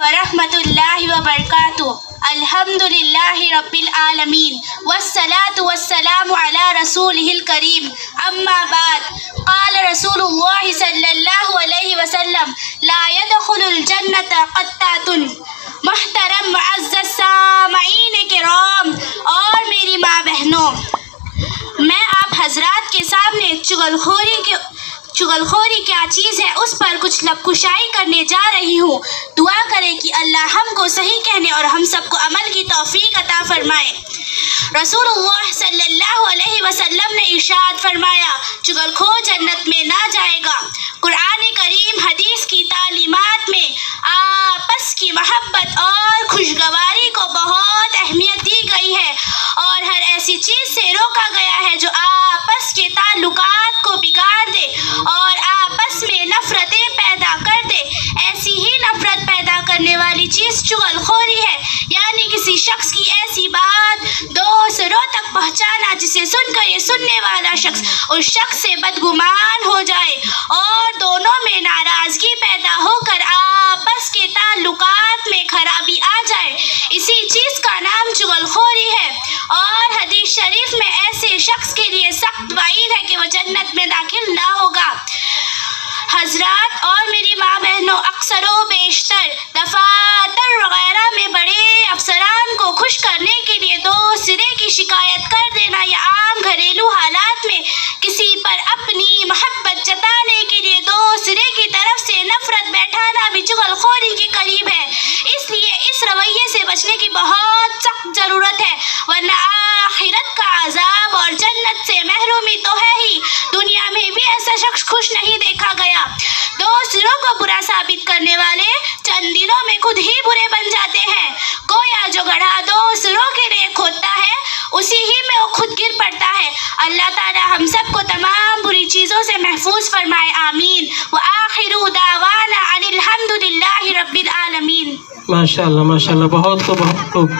ورحمۃ اللہ وبرکاتہ۔ الحمدللہ رب العالمین والصلاة والسلام علی رسولہ الکریم، اما بعد، قال رسول اللہ صلی اللہ علیہ وسلم لا يدخل الجنۃ قطات۔ محترم معزز سامعین کرام اور میری ماں بہنوں، میں آپ حضرات کے سامنے چغلخوری کیا چیز ہے اس پر کچھ لب کشائی کرنے جا رہی ہوں۔ دعا کریں کہ اللہ ہم کو صحیح کہنے اور ہم سب کو عمل کی توفیق عطا فرمائے۔ رسول اللہ صلی اللہ علیہ وسلم نے ارشاد فرمایا، چغلخور جنت میں نہ جائے گا۔ قرآن کریم حدیث کی تعلیمات میں آپس کی محبت اور خوشگواری کو بہت اہمیت دی گئی ہے اور ہر ایسی چیز سے روکا گیا ہے جو آپس کے تعلقات کو بگاڑ دے اور آپس میں نفرتیں پیدا کر دے۔ ایسی ہی نفرت پیدا کرنے والی چیز چغلخوری ہے، یعنی کسی شخص کی ایسی بات دوسروں تک پہنچانا جسے سن کر یہ سننے والا شخص اس شخص سے بدگمان ہو جائے اور دونوں میں ناراضگی پیدا ہو کر آپس کے تعلقات میں خرابی آ جائے۔ اسی چیز کا نام چغلخوری ہے اور حدیث شریف میں ایسے شخص کے لیے سخت وعید ہے کہ وہ جنت میں داخل نہ ہوگا۔ حضرات اور میری ماں بہنوں، اکثر و بیشتر دفاتر وغیرہ میں بڑے افسران کو خوش کرنے کے لیے دوسرے کی شکایت کر دینا یا عام گھریلو حالات میں کسی پر اپنی محبت جتانے کے لیے دوسرے کی طرف سے نفرت بیٹھانا بھی چغلخوری کے قریب ہے۔ اس لیے اس رویے سے بچنے کی بہت سخت ضرورت ہے، ورنہ آخرت کا عذاب اور جنت سے محرومی تو ہے ہی، دنیا میں بھی ایسا شخص خوش نہیں دیکھا گیا۔ دوسروں کو برا ثابت کرنے والے چند دنوں میں خود ہی برے بن جاتے ہیں۔ گویا جو گڑھا دوسروں کے لیے کھودتا ہے اسی ہی میں وہ خود گر پڑتا ہے۔ اللہ تعالی ہم سب کو تمام بری چیزوں سے محفوظ فرمائے، آمین۔ وآخر دعوانا ان الحمدللہ رب العالمین۔ ماشاءاللہ ماشاءاللہ، بہت خوب۔